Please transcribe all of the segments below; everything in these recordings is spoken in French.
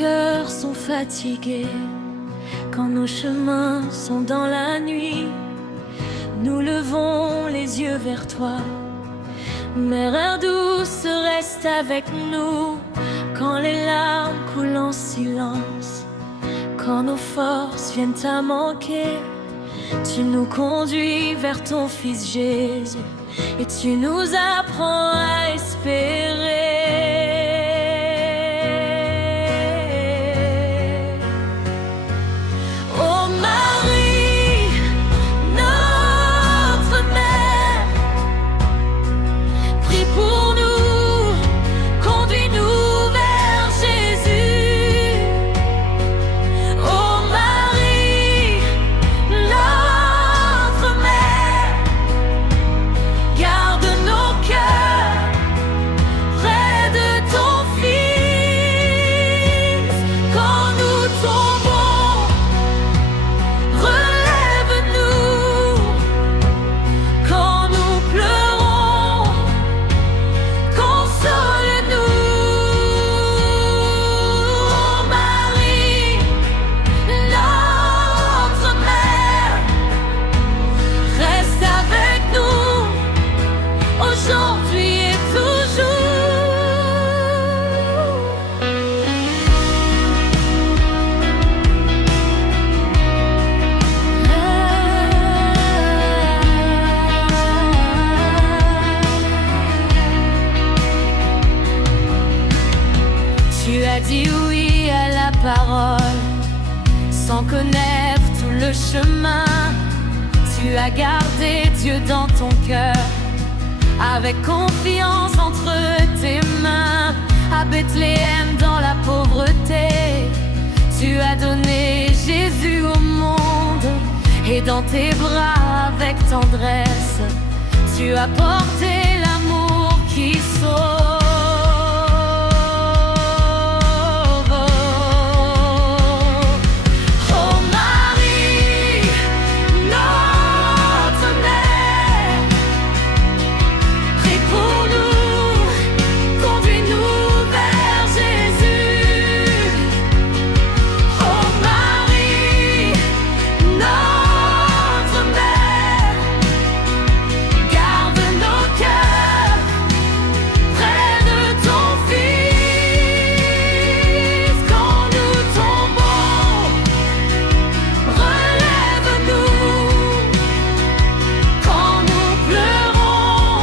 cœurs sont fatigués, quand nos chemins sont dans la nuit, nous levons les yeux vers toi. Mère douce, reste avec nous, quand les larmes coulent en silence, quand nos forces viennent à manquer. Tu nous conduis vers ton Fils Jésus, et tu nous apprends à espérer. Oh Marie, notre mère, prie pour nous, conduis-nous vers Jésus. Oh Marie, notre mère, garde nos cœurs près de ton Fils. Quand nous tombons, relève-nous. Quand nous pleurons, console-nous. Oh Marie, notre mère, reste avec nous, aujourd'hui et toujours. Tu as dit oui à la parole, sans connaître tout le chemin. Tu as gardé Dieu dans ton cœur, avec confiance entre tes mains. À Bethléem dans la pauvreté, tu as donné Jésus au monde, et dans tes bras avec tendresse, tu as porté l'amour qui sauve. Oh Marie, notre mère, prie pour nous, conduis-nous vers Jésus. Oh Marie, notre mère, garde nos cœurs près de ton Fils. Quand nous tombons, relève-nous. Quand nous pleurons,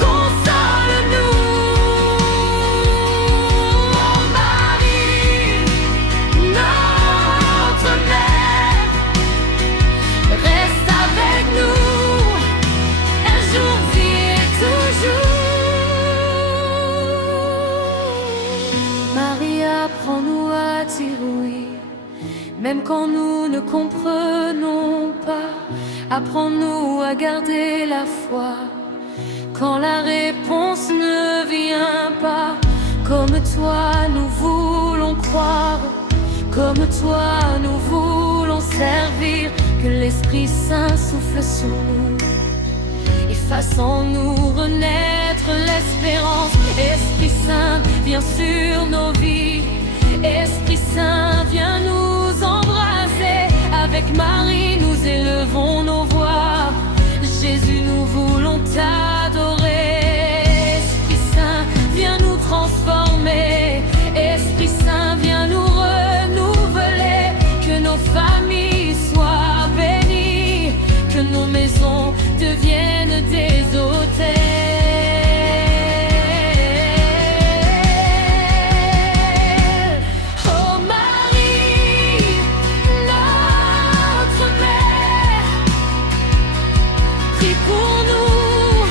console-nous. Oh Marie, notre mère, reste avec nous, aujourd'hui et toujours. Marie, apprends-nous à dire oui, même quand nous ne comprenons pas. Apprends-nous à garder la foi, quand la réponse ne vient pas. Comme toi, nous voulons croire, comme toi, nous voulons servir. Que l'Esprit Saint souffle sur nous, et fasse en nous renaître l'espérance. Esprit Saint, viens sur nos vies. Esprit Saint, viens nous embrasser. Avec Marie, nous élevons nos voix. Jésus, nous voulons t'adorer. Esprit Saint, viens nous transformer. Esprit Saint, viens nous renouveler. Que nos familles soient bénies, que nos maisons deviennent des hôtels. Oh Marie, notre mère, prie pour nous,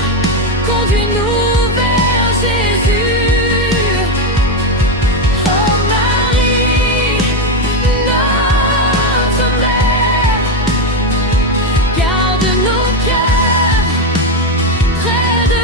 conduis-nous vers Jésus. Oh Marie, notre mère, garde nos cœurs près de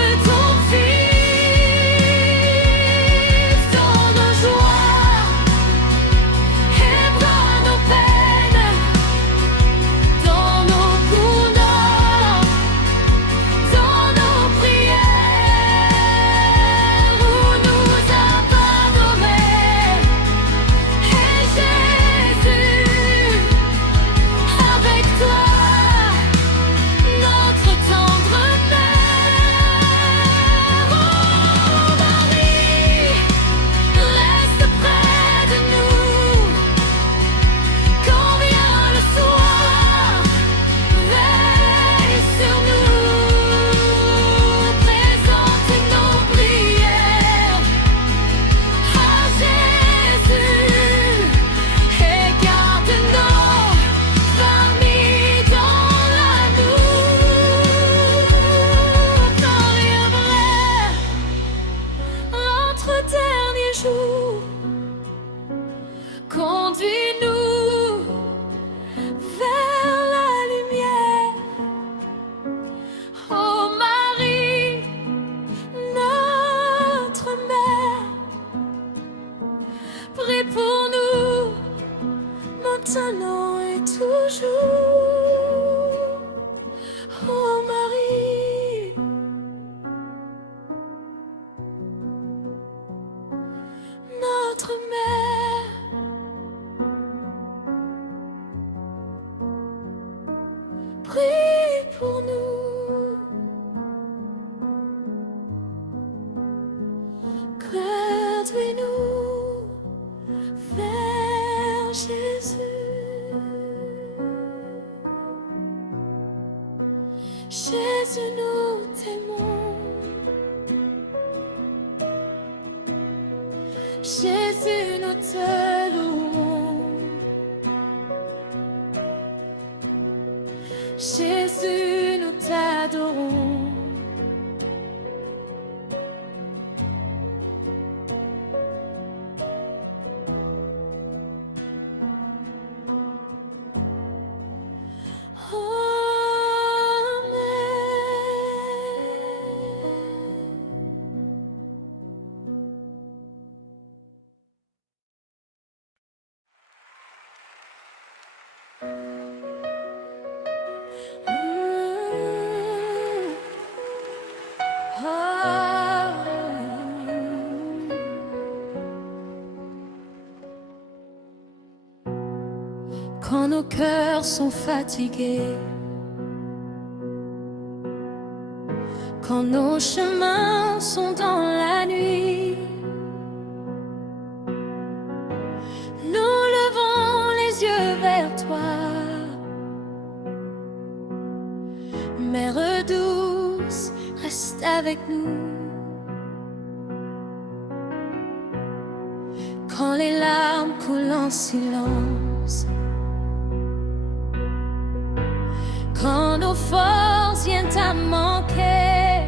Conduis-nous vers Jésus. Jésus, nous t'aimons. Jésus, nous te louons. Jésus, nous t'adorons. Quand nos cœurs sont fatigués, quand nos chemins sont dans la nuit, nous levons les yeux vers toi. Mère douce, reste avec nous. Quand les larmes coulent en silence, quand nos forces viennent à manquer,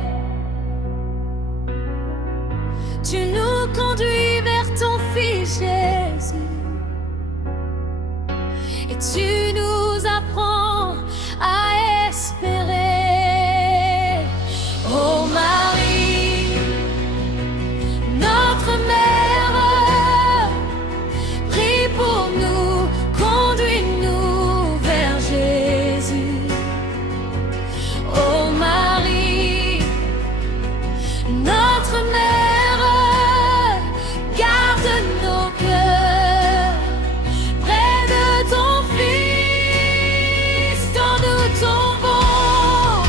tu nous conduis vers ton Fils Jésus, et tu nous apprends à espérer. Ô Marie, notre mère, prie pour nous, conduis-nous vers Jésus. Ô Marie, notre mère, garde nos cœurs près de ton Fils. Quand nous tombons,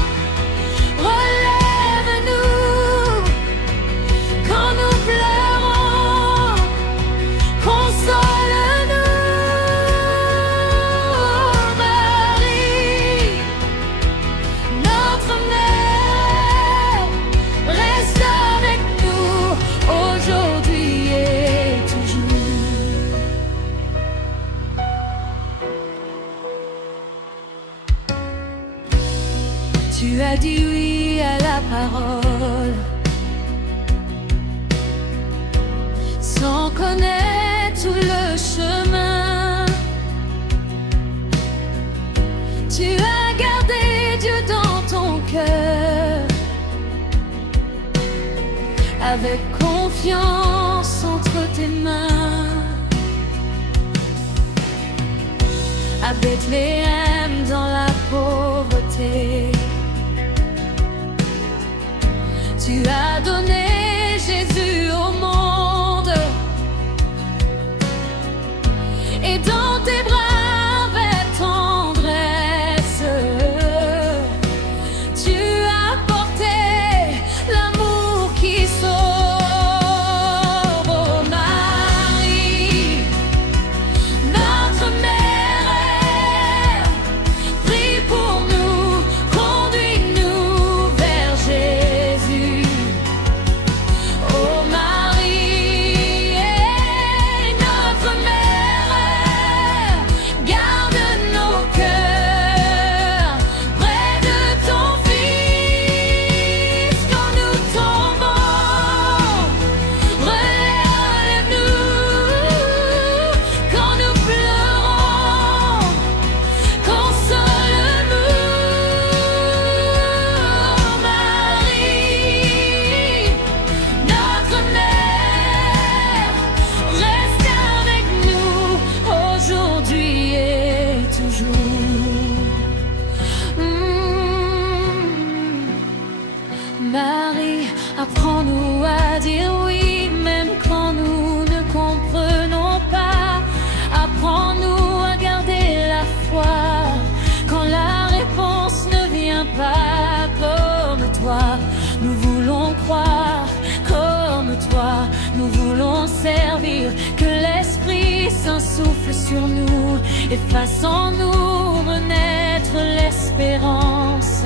relève-nous. Quand nous pleurons, console-nous. Marie, notre mère, reste avec nous aujourd'hui et toujours. Tu as dit oui à la parole, sans connaître tout le chemin. Tu as gardé Dieu dans ton cœur, avec confiance entre tes mains. À Bethléem dans la pauvreté, tu as donné Jésus au monde, et dans tes bras avec tendresse, tu as porté l'amour qui sauve. Oh Marie, notre mère, prie pour nous, conduis-nous vers Jésus. Oh Marie, notre mère, garde nos cœurs près de ton Fils. Quand nous tombons, relève-nous. Quand nous pleurons, console-nous. Marie, notre mère, reste avec nous aujourd'hui et toujours. Marie, apprends-nous à dire oui, même quand nous ne comprenons pas. Apprends-nous à garder la foi quand la réponse ne vient pas. Comme toi, nous voulons croire comme toi. nous voulons servir. Que l'Esprit Saint souffle sur nous et fasse en nous renaître l'espérance.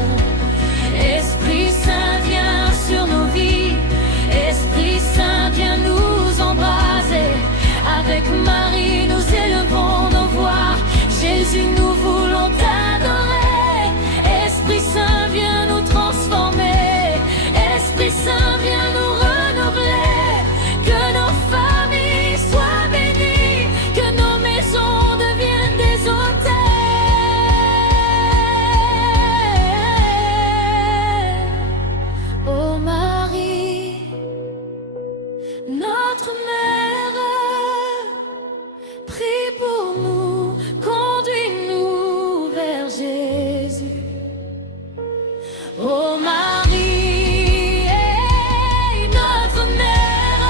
Esprit Saint, viens sur nos vies. Esprit Saint, viens nous embraser. Avec Marie, nous élevons nos voix. Jésus, nous voulons t'adorer. Esprit Saint, viens nous transformer. Esprit Saint, viens nous renouveler. Que nos familles soient bénies, que nos maisons deviennent des hôtels. Ô Marie, notre mère, prie pour nous, conduis-nous vers Jésus. Ô Marie, notre mère,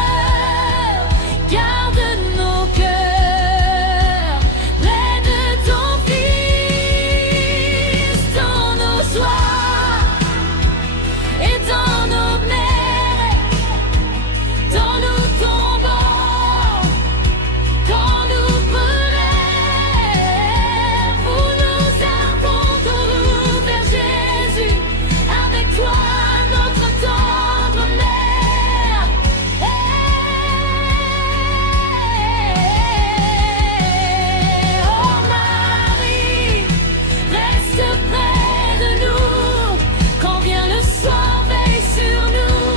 garde nos cœurs près de ton Fils, dans nos joies et dans nos mers, dans nos tombeaux, quand nous brûlons, vous nous apporterons vers Jésus. Avec toi, notre tendre mère. Oh Marie, reste près de nous. Quand vient le soir, veille sur nous.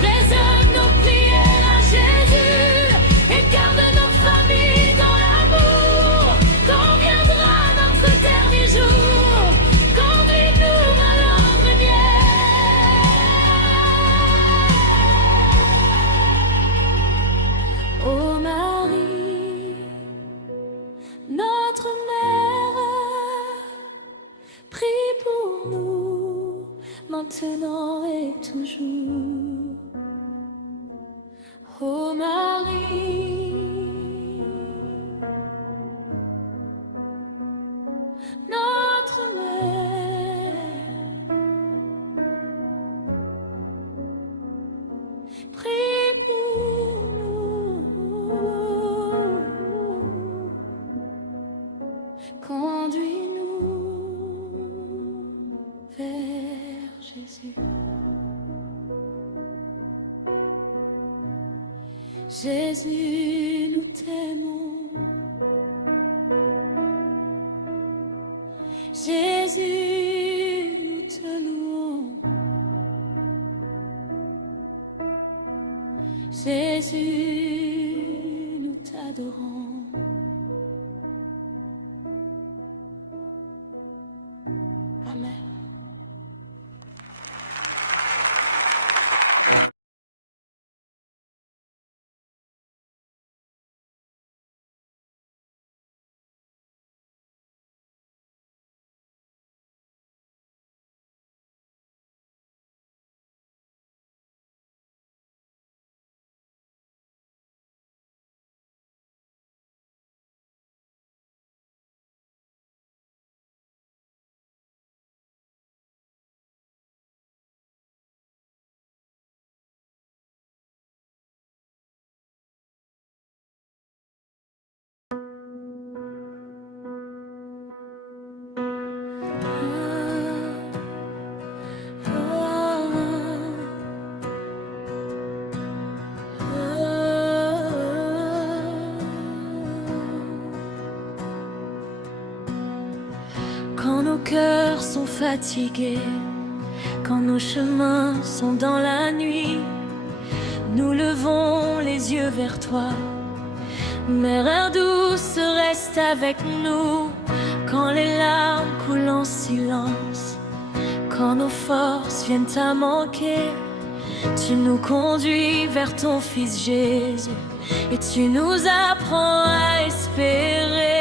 Réserve nos prières à Jésus et garde nos familles dans l'amour. Quand viendra notre dernier jour, conduis-nous à leur lumière. Ô Marie, notre mère, prie pour nous, maintenant et toujours. Ô Marie, notre mère, prie pour nous, conduis-nous vers Jésus. Jésus, nous t'aimons. Jésus, nous te louons. Jésus, nous t'adorons. Amen. Quand nos cœurs sont fatigués, quand nos chemins sont dans la nuit, nous levons les yeux vers toi. Mère douce, reste avec nous. Quand les larmes coulent en silence, quand nos forces viennent à manquer, tu nous conduis vers ton Fils Jésus et tu nous apprends à espérer.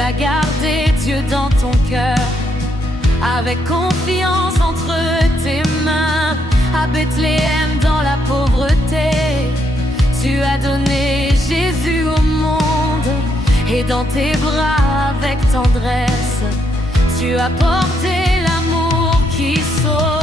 as gardé Dieu dans ton cœur, avec confiance entre tes mains. À Bethléem dans la pauvreté, tu as donné Jésus au monde. Et dans tes bras avec tendresse, tu as porté l'amour qui sauve.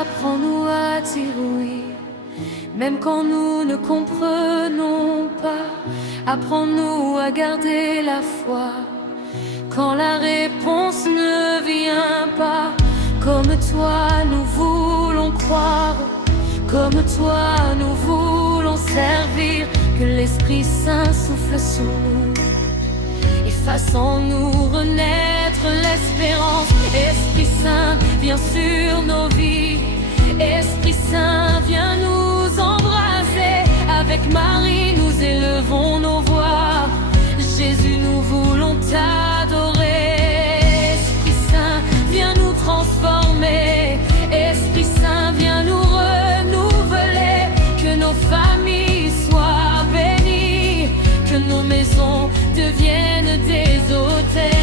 Apprends-nous à dire oui, même quand nous ne comprenons pas. Apprends-nous à garder la foi, quand la réponse ne vient pas. Comme toi nous voulons croire, comme toi nous voulons servir. Que l'Esprit Saint souffle sur nous et fasse en nous renaître l'espérance. Esprit Saint, viens sur nos vies. Esprit Saint, viens nous embraser. Avec Marie, nous élevons nos voix. Jésus, nous voulons t'adorer. Esprit Saint, viens nous transformer. Esprit Saint, viens nous renouveler. Que nos familles soient bénies, que nos maisons deviennent des hôtels.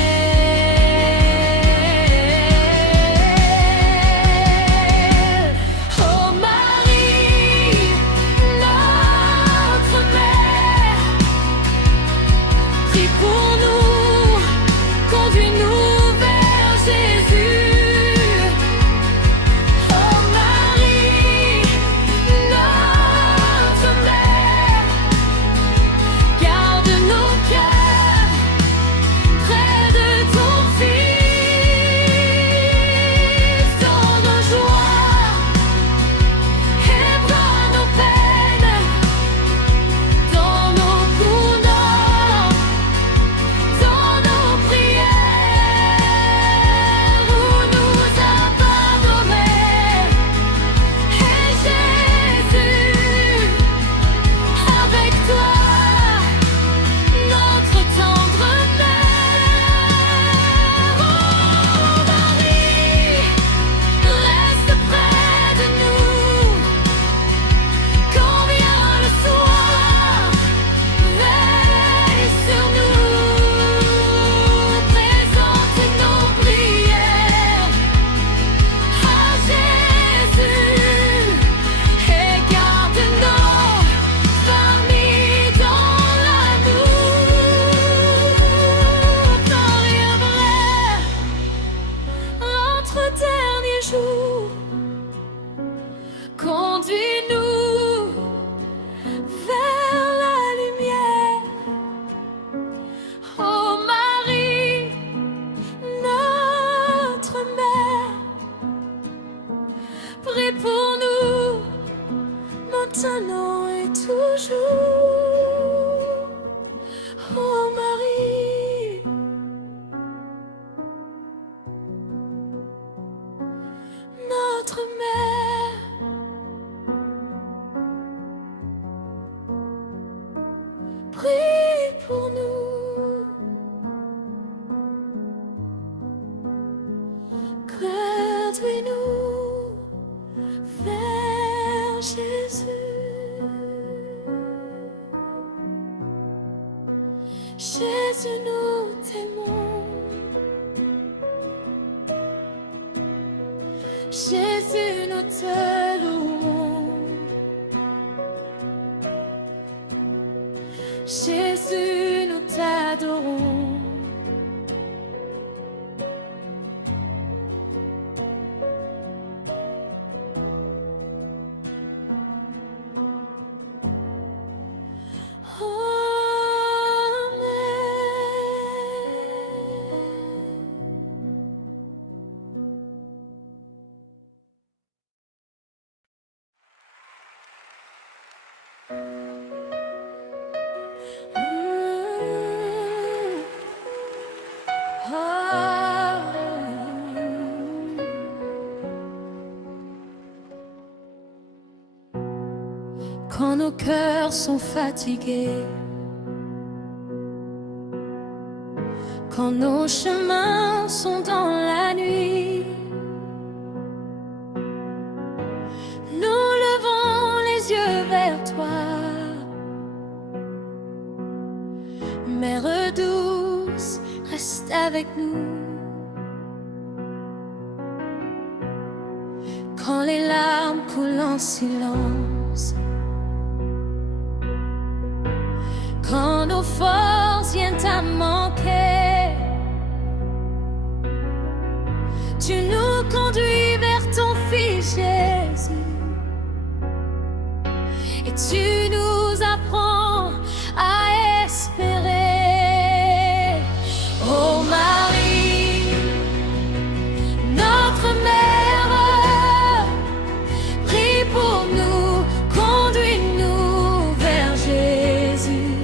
Conduis-nous vers la lumière. Oh Marie, notre mère, prie pour nous maintenant et toujours. Oh Marie, notre mère, prie pour nous. Conduis-nous vers Jésus. Jésus, nous t'aimons. Jésus, nous te louons. Jésus, nous t'adorons. Quand nos cœurs sont fatigués, quand nos chemins sont dans la nuit, nous levons les yeux vers toi. Mère douce, reste avec nous. Quand les larmes coulent en silence, quand nos forces viennent à manquer, tu nous conduis vers ton Fils Jésus, et tu nous apprends à espérer. Ô Marie, notre mère, prie pour nous, conduis-nous vers Jésus.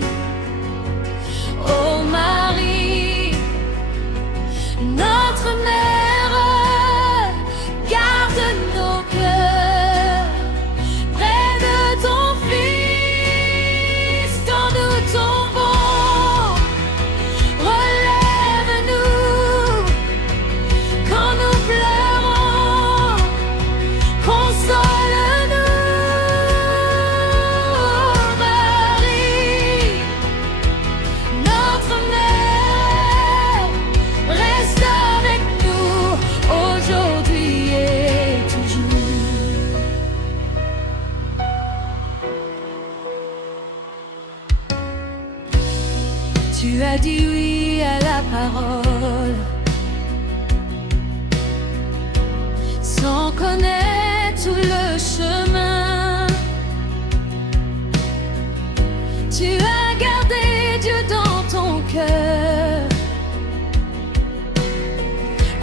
Ô Marie, notre mère, garde nos cœurs près de ton Fils. Quand nous tombons, relève-nous. Quand nous pleurons, console-nous. Marie, notre mère, reste avec nous aujourd'hui et toujours. Tu as dit oui à la parole, sans connaître tout le chemin. Tu as gardé Dieu dans ton cœur,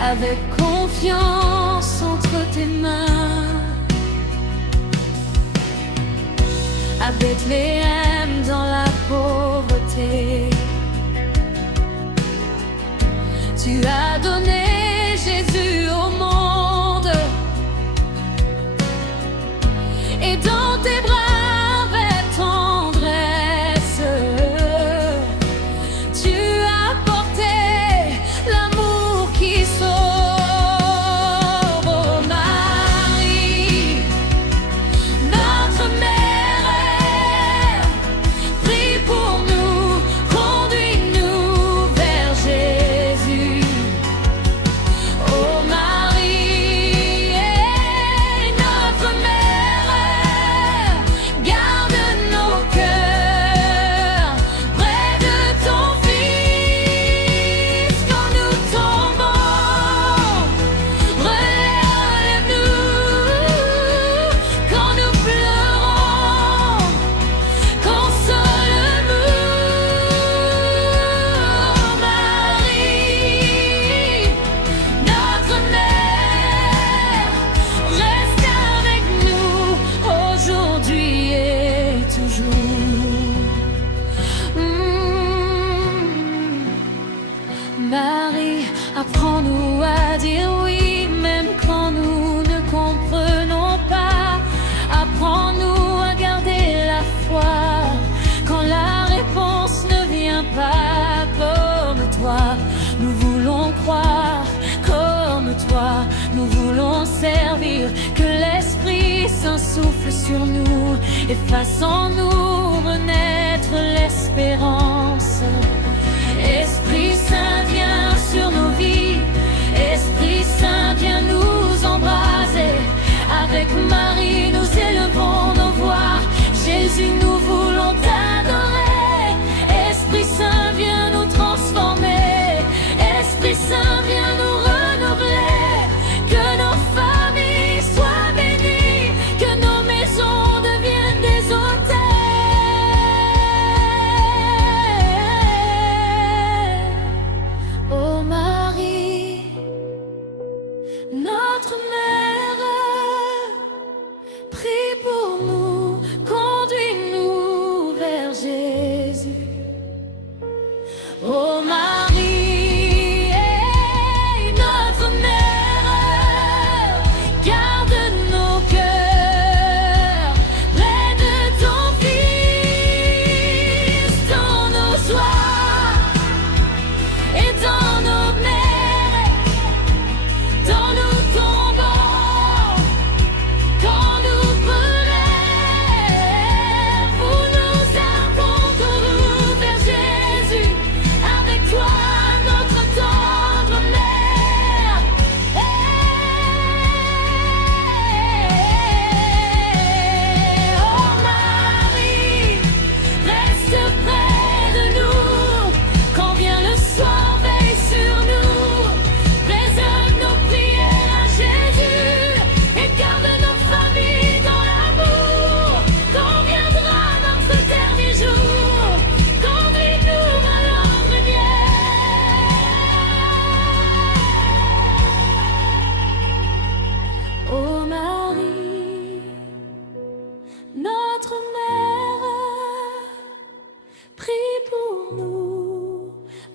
avec confiance entre tes mains. À Bethléem dans la pauvreté, tu as donné Jésus au monde, et dans tes bras avec tendresse, tu as porté l'amour qui sauve. Oh Marie, notre mère, prie pour nous, conduis-nous vers Jésus. Oh Marie, notre mère, garde nos cœurs près de ton Fils. Quand nous tombons, relève-nous. Quand nous pleurons, console-nous. Marie, notre mère, reste avec nous aujourd'hui et toujours. Marie, apprends-nous à dire oui, même quand nous ne comprenons pas. Apprends-nous à garder la foi quand la réponse ne vient pas. Comme toi, nous voulons croire. Comme toi, nous voulons servir. Que l'Esprit Saint souffle sur nous et fasse en nous renaître l'espérance. Esprit Saint, viens sur nos vies. Esprit Saint, viens nous embraser. Avec Marie, nous élevons nos voix. Jésus, nous voulons t'adorer.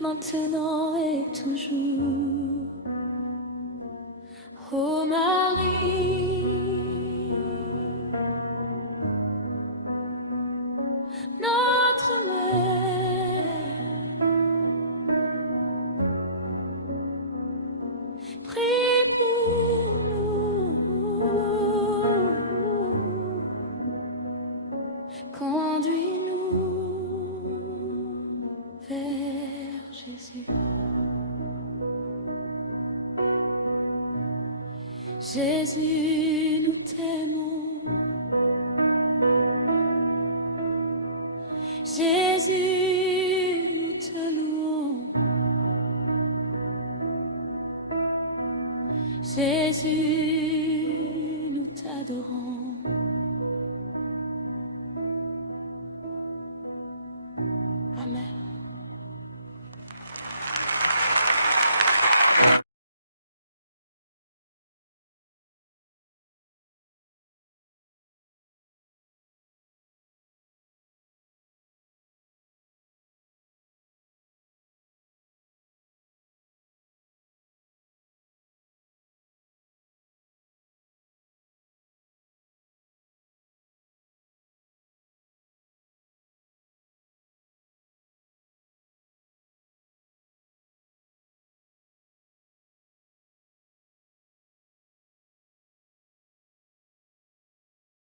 maintenant et toujours. Ô Marie, notre mère, prie pour nous, conduis-nous vers Jésus. Jésus, nous t'aimons. Jésus, nous te louons. Jésus, nous t'adorons. Amen.